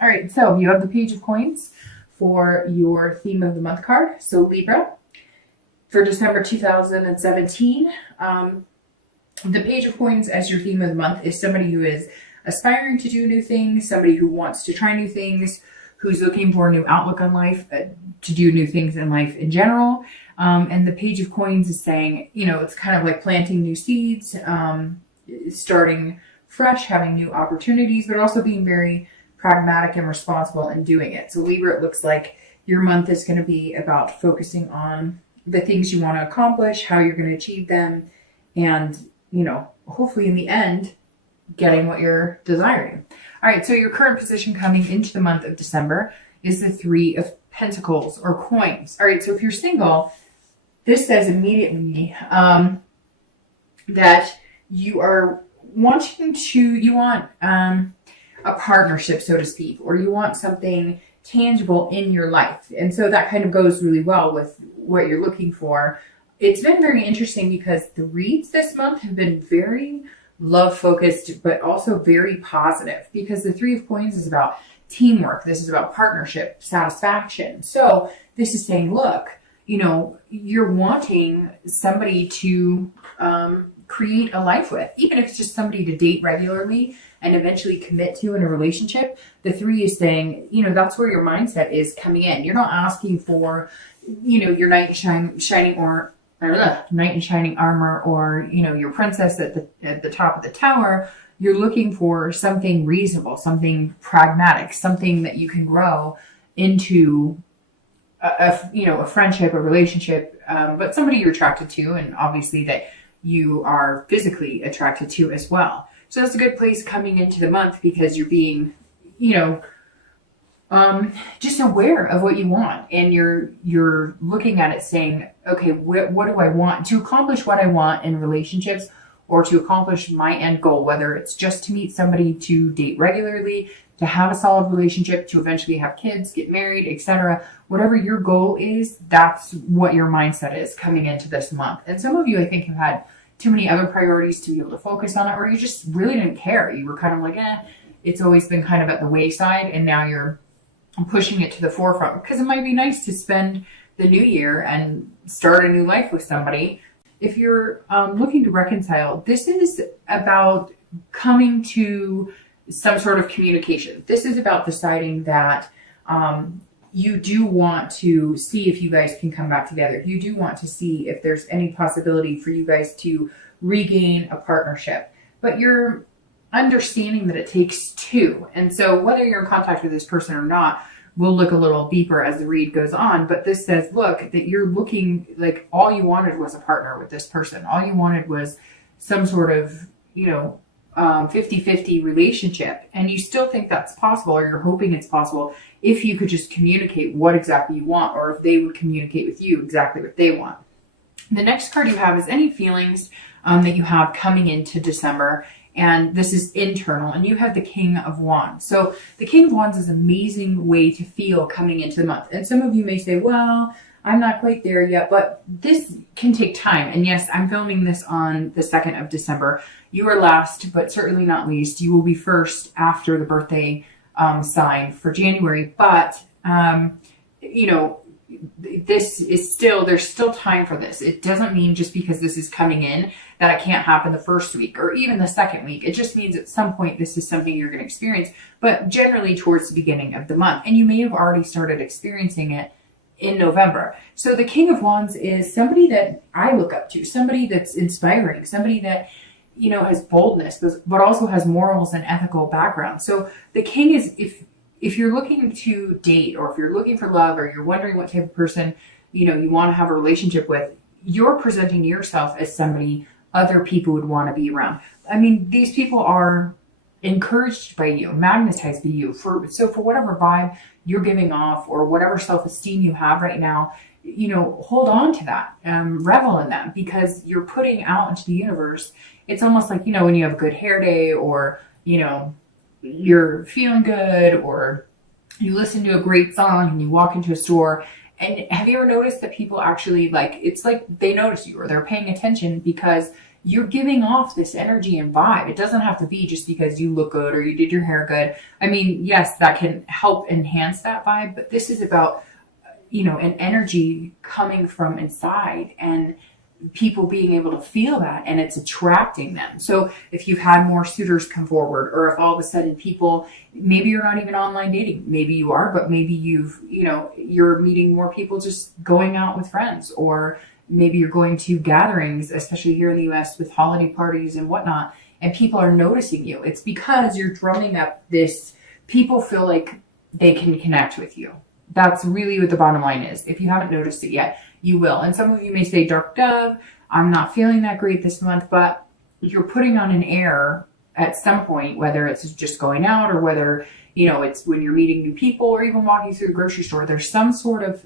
All right, so you have the Page of Coins for your theme of the month card. So Libra, for December 2017, the Page of Coins as your theme of the month is somebody who is aspiring to do new things, somebody who wants to try new things, who's looking for a new outlook on life, to do new things in life in general. And the Page of Coins is saying, it's kind of like planting new seeds, starting fresh, having new opportunities, but also being very pragmatic and responsible in doing it. So Libra, it looks like your month is going to be about focusing on the things you want to accomplish, how you're going to achieve them, and, hopefully in the end, getting what you're desiring. All right, so your current position coming into the month of December is the Three of Pentacles or coins. All right, so if you're single, this says immediately that you are you want a partnership, so to speak, or you want something tangible in your life. And so that kind of goes really well with what you're looking for. It's been very interesting because the reads this month have been very love focused, but also very positive, because the Three of Coins is about teamwork. This is about partnership, satisfaction. So this is saying, look, you're wanting somebody to create a life with, even if it's just somebody to date regularly and eventually commit to in a relationship. The three is saying, that's where your mindset is coming in. You're not asking for, your knight in shining armor, or, your princess at the top of the tower. You're looking for something reasonable, something pragmatic, something that you can grow into a friendship, a relationship, but somebody you're attracted to, and obviously that you are physically attracted to as well. So that's a good place coming into the month, because you're being, just aware of what you want, and you're looking at it saying, okay, what do I want to accomplish, what I want in relationships, or to accomplish my end goal, whether it's just to meet somebody to date regularly, to have a solid relationship, to eventually have kids, get married, etc. Whatever your goal is, that's what your mindset is coming into this month. And some of you, I think, have had too many other priorities to be able to focus on it, or you just really didn't care. You were kind of like, it's always been kind of at the wayside, and now you're pushing it to the forefront, because it might be nice to spend the new year and start a new life with somebody. If you're looking to reconcile, this is about coming to some sort of communication. This is about deciding that you do want to see if you guys can come back together. You do want to see if there's any possibility for you guys to regain a partnership. But you're understanding that it takes two. And so whether you're in contact with this person or not, we'll look a little deeper as the read goes on. But this says, look, that you're looking like all you wanted was a partner with this person. All you wanted was some sort of, 50-50 relationship. And you still think that's possible, or you're hoping it's possible, if you could just communicate what exactly you want, or if they would communicate with you exactly what they want. The next card you have is any feelings that you have coming into December. And this is internal, and you have the King of Wands. So the King of Wands is an amazing way to feel coming into the month. And some of you may say, well, I'm not quite there yet, but this can take time. And yes, I'm filming this on the 2nd of December. You are last, but certainly not least. You will be first after the birthday sign for January. But, this is there's still time for this. It doesn't mean just because this is coming in that it can't happen the first week or even the second week. It just means at some point this is something you're going to experience, but generally towards the beginning of the month. And you may have already started experiencing it in November. So the King of Wands is somebody that I look up to, somebody that's inspiring, somebody that, has boldness, but also has morals and ethical background. So the King is, if you're looking to date, or if you're looking for love, or you're wondering what type of person, you want to have a relationship with, you're presenting yourself as somebody other people would want to be around. I mean, these people are encouraged by you, magnetized by you. For whatever vibe you're giving off, or whatever self-esteem you have right now, hold on to that, revel in that, because you're putting out into the universe. It's almost like, when you have a good hair day, or, you're feeling good, or you listen to a great song and you walk into a store. And have you ever noticed that people actually it's like they notice you, or they're paying attention because you're giving off this energy and vibe. It doesn't have to be just because you look good or you did your hair good. I mean, yes, that can help enhance that vibe, but this is about, an energy coming from inside and people being able to feel that, and it's attracting them. So if you've had more suitors come forward, or if all of a sudden people, maybe you're not even online dating, maybe you are, but maybe you're meeting more people just going out with friends, or maybe you're going to gatherings, especially here in the US with holiday parties and whatnot, and people are noticing you. It's because you're drumming up this, people feel like they can connect with you. That's really what the bottom line is. If you haven't noticed it yet, you will. And some of you may say, Dark Dove, I'm not feeling that great this month, but you're putting on an air at some point, whether it's just going out or whether, it's when you're meeting new people or even walking through the grocery store. There's some sort of,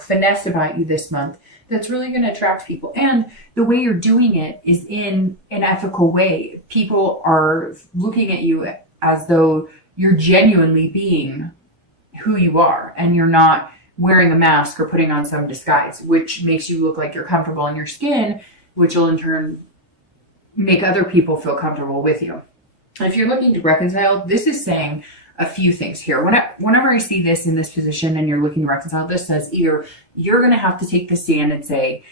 finesse about you this month that's really going to attract people. And the way you're doing it is in an ethical way. People are looking at you as though you're genuinely being who you are, and you're not wearing a mask or putting on some disguise, which makes you look like you're comfortable in your skin, which will in turn make other people feel comfortable with you. If you're looking to reconcile, this is saying a few things here. Whenever I see this in this position and you're looking to reconcile, this says either you're going to have to take the stand and say,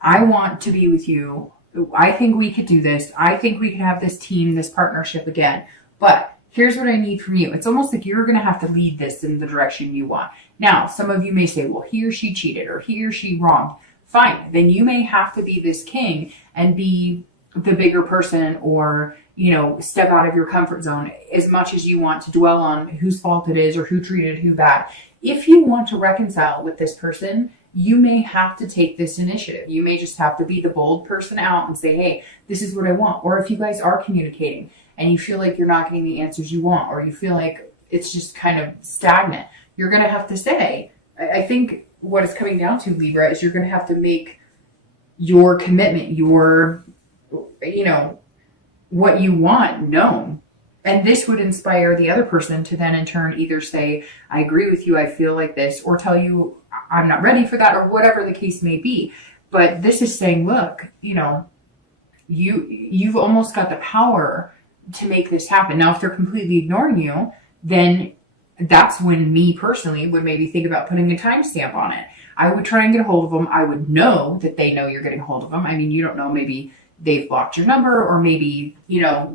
I want to be with you. I think we could do this. I think we can have this team, this partnership again. But here's what I need from you. It's almost like you're going to have to lead this in the direction you want. Now, some of you may say, well, he or she cheated or he or she wronged. Fine. Then you may have to be this king and be the bigger person, or, step out of your comfort zone as much as you want to dwell on whose fault it is or who treated who bad. If you want to reconcile with this person, you may have to take this initiative. You may just have to be the bold person out and say, hey, this is what I want. Or if you guys are communicating and you feel like you're not getting the answers you want, or you feel like it's just kind of stagnant, you're going to have to say, I think what it's coming down to, Libra, is you're going to have to make your commitment, your, what you want known. And this would inspire the other person to then in turn either say, I agree with you, I feel like this, or tell you, I'm not ready for that, or whatever the case may be. But this is saying, look, you've almost got the power to make this happen. Now, if they're completely ignoring you, then that's when me personally would maybe think about putting a timestamp on it. I would try and get a hold of them. I would know that they know you're getting a hold of them. I mean, you don't know, maybe they've blocked your number, or maybe,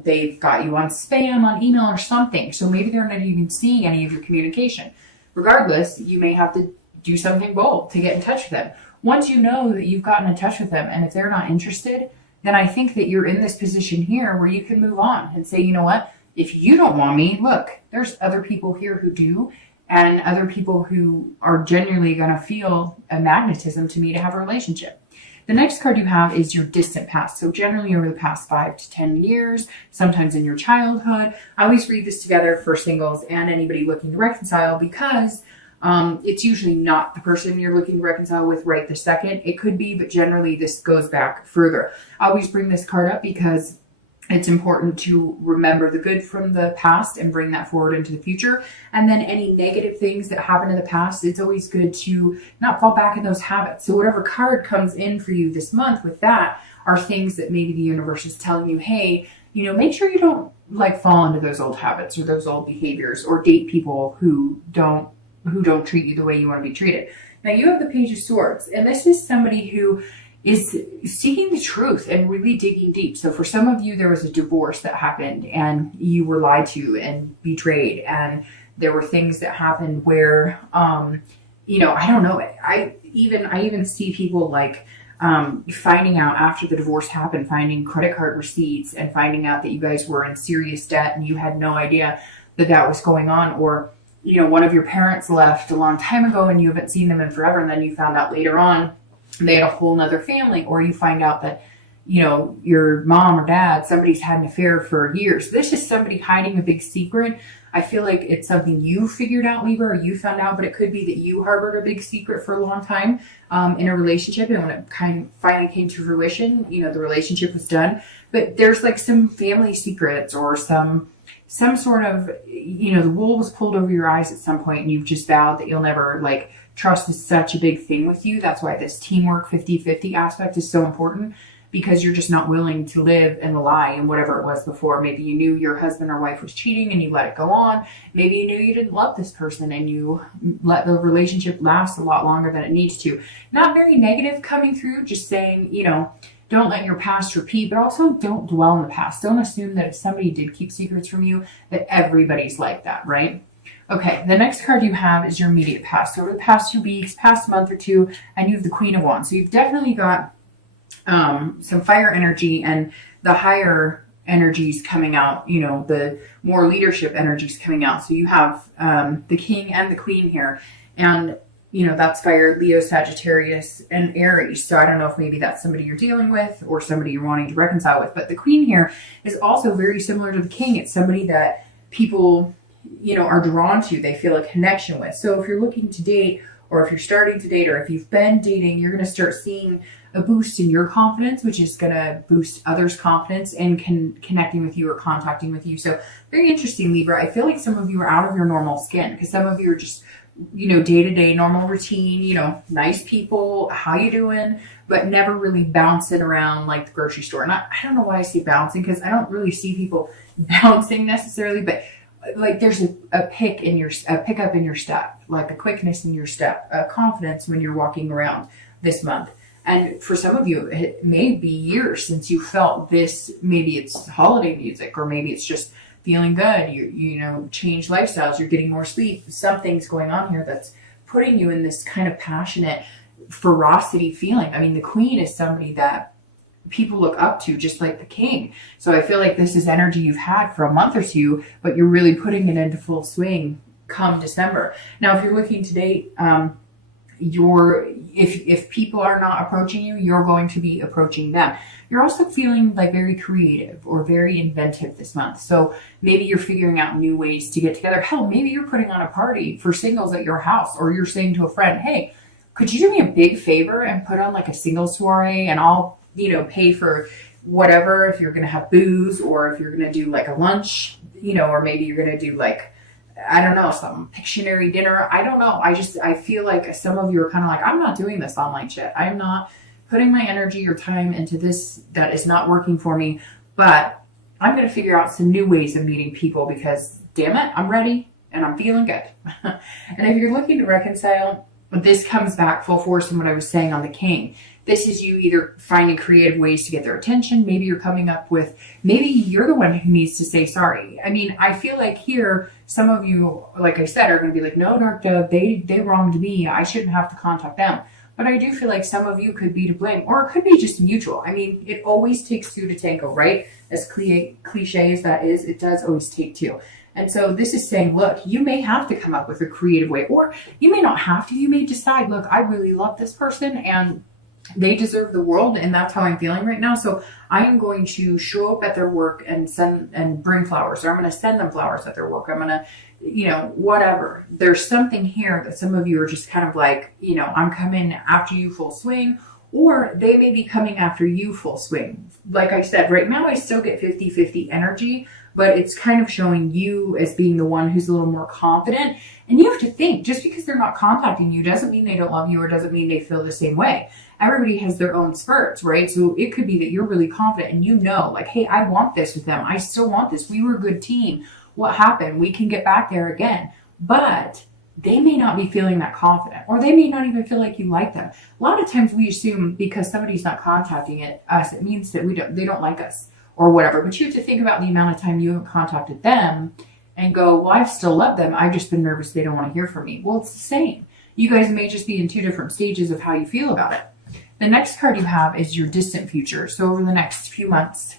they've got you on spam on email or something. So maybe they're not even seeing any of your communication. Regardless, you may have to do something bold to get in touch with them. Once you know that you've gotten in touch with them, and if they're not interested, then I think that you're in this position here where you can move on and say, you know what, if you don't want me, look, there's other people here who do, and other people who are genuinely going to feel a magnetism to me to have a relationship. The next card you have is your distant past. So generally over the past 5 to 10 years, sometimes in your childhood. I always read this together for singles and anybody looking to reconcile, because it's usually not the person you're looking to reconcile with right this second. It could be, but generally this goes back further. I always bring this card up because it's important to remember the good from the past and bring that forward into the future. And then any negative things that happened in the past, it's always good to not fall back in those habits. So whatever card comes in for you this month with that are things that maybe the universe is telling you, hey, make sure you don't fall into those old habits or those old behaviors, or date people who don't treat you the way you want to be treated. Now you have the Page of Swords, and this is somebody who is seeking the truth and really digging deep. So for some of you, there was a divorce that happened and you were lied to and betrayed. And there were things that happened where, I don't know. I even see people finding out after the divorce happened, finding credit card receipts and finding out that you guys were in serious debt and you had no idea that was going on. Or, one of your parents left a long time ago and you haven't seen them in forever. And then you found out later on they had a whole nother family, or you find out that, your mom or dad, somebody's had an affair for years. This is somebody hiding a big secret. I feel like it's something you figured out, Libra, or you found out, but it could be that you harbored a big secret for a long time in a relationship. And when it finally came to fruition, the relationship was done. But there's some family secrets or some sort of, the wool was pulled over your eyes at some point and you've just vowed that you'll never trust is such a big thing with you. That's why this teamwork 50-50 aspect is so important. because you're just not willing to live in the lie and whatever it was before. Maybe you knew your husband or wife was cheating and you let it go on. Maybe you knew you didn't love this person and you let the relationship last a lot longer than it needs to. Not very negative coming through, just saying, you know, don't let your past repeat, but also don't dwell in the past. Don't assume that if somebody did keep secrets from you, that everybody's like that, right? Okay, the next card you have is your immediate past. So over the past 2 weeks, past month or two, and you have the Queen of Wands. So you've definitely got some fire energy and the higher energies coming out, you know, the more leadership energies coming out. So you have the King and the Queen here. And you know, that's fire, Leo, Sagittarius, and Aries. So I don't know if maybe that's somebody you're dealing with or somebody you're wanting to reconcile with. But the Queen here is also very similar to the King. It's somebody that people, you know, are drawn to. They feel a connection with. So if you're looking to date, or if you're starting to date, or if you've been dating, you're going to start seeing a boost in your confidence, which is going to boost others' confidence and connecting with you or contacting with you. So very interesting, Libra. I feel like some of you are out of your normal skin because some of you are just, you know, day-to-day normal routine, you know, nice people, how you doing, but never really bouncing around like the grocery store. And I don't know why I say bouncing, because I don't really see people bouncing necessarily, but like there's a pickup in your step, like a quickness in your step, a confidence when you're walking around this month. And for some of you, it may be years since you felt this. Maybe it's holiday music, or maybe it's just feeling good, you know, change lifestyles, you're getting more sleep. Something's going on here that's putting you in this kind of passionate ferocity feeling. I mean, the Queen is somebody that people look up to, just like the King. So I feel like this is energy you've had for a month or two, but you're really putting it into full swing come December. Now, if you're looking to date, if people are not approaching you, you're going to be approaching them. You're also feeling like very creative or very inventive this month. So maybe you're figuring out new ways to get together. Hell, maybe you're putting on a party for singles at your house, or you're saying to a friend, hey, could you do me a big favor and put on like a singles soiree, and I'll, you know, pay for whatever, if you're going to have booze, or if you're going to do like a lunch, you know, or maybe you're going to do like, I don't know, some Pictionary dinner. I don't know. I feel like some of you are kind of like, I'm not doing this online shit. I'm not putting my energy or time into this that is not working for me, but I'm going to figure out some new ways of meeting people because damn it, I'm ready and I'm feeling good. And if you're looking to reconcile, this comes back full force in what I was saying on the King. This is you either finding creative ways to get their attention. Maybe you're coming up with, maybe you're the one who needs to say sorry. I mean, I feel like here, some of you, like I said, are going to be like, no, Dark Dove, they wronged me. I shouldn't have to contact them. But I do feel like some of you could be to blame, or it could be just mutual. I mean, it always takes two to tango, right? As cliche as that is, it does always take two. And so this is saying, look, you may have to come up with a creative way, or you may not have to. You may decide, look, I really love this person and they deserve the world, and that's how I'm feeling right now. So I am going to show up at their work and bring flowers, or I'm going to send them flowers at their work. I'm going to, you know, whatever. There's something here that some of you are just kind of like, you know, I'm coming after you full swing, or they may be coming after you full swing. Like I said, right now I still get 50-50 energy, but it's kind of showing you as being the one who's a little more confident. And you have to think, just because they're not contacting you doesn't mean they don't love you, or doesn't mean they feel the same way. Everybody has their own spurts, right? So it could be that you're really confident and you know, like, hey, I want this with them. I still want this. We were a good team. What happened? We can get back there again. But they may not be feeling that confident, or they may not even feel like you like them. A lot of times we assume because somebody's not contacting us, it means that they don't like us or whatever. But you have to think about the amount of time you haven't contacted them and go, well, I still love them. I've just been nervous they don't want to hear from me. Well, it's the same. You guys may just be in two different stages of how you feel about it. The next card you have is your distant future. So over the next few months,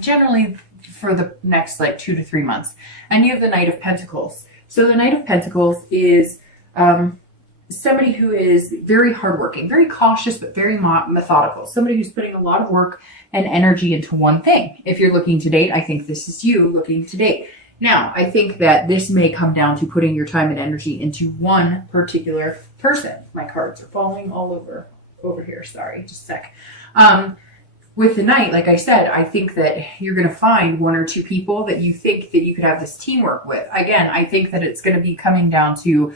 generally for the next like 2 to 3 months. And you have the Knight of Pentacles. So the Knight of Pentacles is somebody who is very hardworking, very cautious, but very methodical. Somebody who's putting a lot of work and energy into one thing. If you're looking to date, I think this is you looking to date. Now, I think that this may come down to putting your time and energy into one particular person. My cards are falling all over here. Sorry, just a sec. With the Knight, like I said, I think that you're going to find 1 or 2 people that you think that you could have this teamwork with. Again, I think that it's going to be coming down to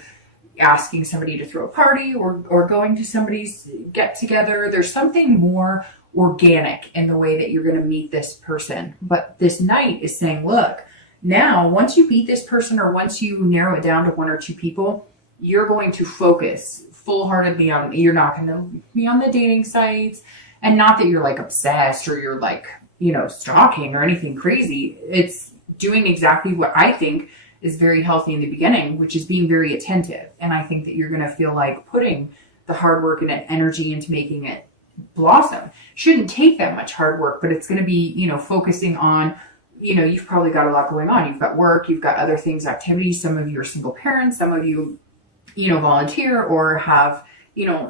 asking somebody to throw a party, or going to somebody's get together. There's something more organic in the way that you're going to meet this person. But this Knight is saying, look, now once you meet this person, or once you narrow it down to 1 or 2 people, you're going to focus full-heartedly on, you're not going to be on the dating sites. And not that you're like obsessed or you're like, stalking or anything crazy. It's doing exactly what I think is very healthy in the beginning, which is being very attentive. And I think that you're going to feel like putting the hard work and energy into making it blossom. Shouldn't take that much hard work, but it's going to be, focusing on, you've probably got a lot going on. You've got work, you've got other things, activities. Some of you are single parents, some of you, volunteer or have,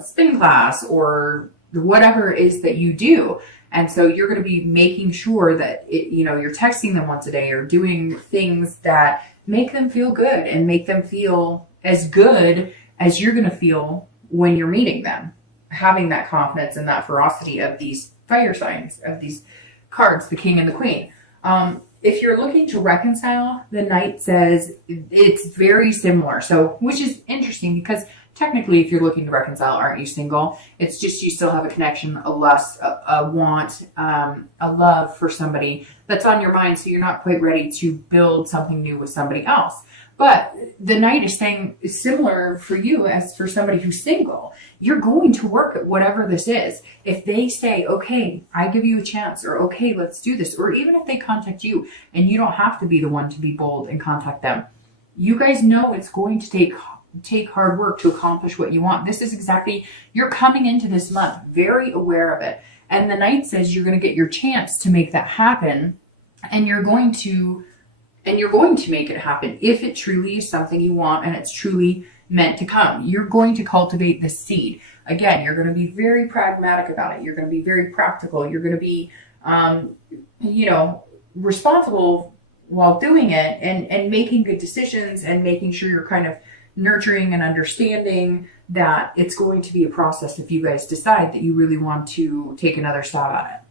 spin class or whatever it is that you do. And so you're going to be making sure that, you're texting them once a day or doing things that make them feel good and make them feel as good as you're going to feel when you're meeting them. Having that confidence and that ferocity of these fire signs, of these cards, the King and the Queen. If you're looking to reconcile, the Knight says it's very similar. So, which is interesting because technically, if you're looking to reconcile, aren't you single? It's just you still have a connection, a lust, a want, a love for somebody that's on your mind. So you're not quite ready to build something new with somebody else. But the Knight is saying similar for you as for somebody who's single. You're going to work at whatever this is. If they say, okay, I give you a chance, or okay, let's do this, or even if they contact you and you don't have to be the one to be bold and contact them, you guys know it's going to take hard work to accomplish what you want. This is exactly, you're coming into this month very aware of it. And the Knight says you're going to get your chance to make that happen, and you're going to make it happen if it truly is something you want and it's truly meant to come. You're going to cultivate the seed. Again, you're going to be very pragmatic about it. You're going to be very practical. You're going to be, responsible while doing it and making good decisions and making sure you're kind of nurturing and understanding that it's going to be a process if you guys decide that you really want to take another stab at it.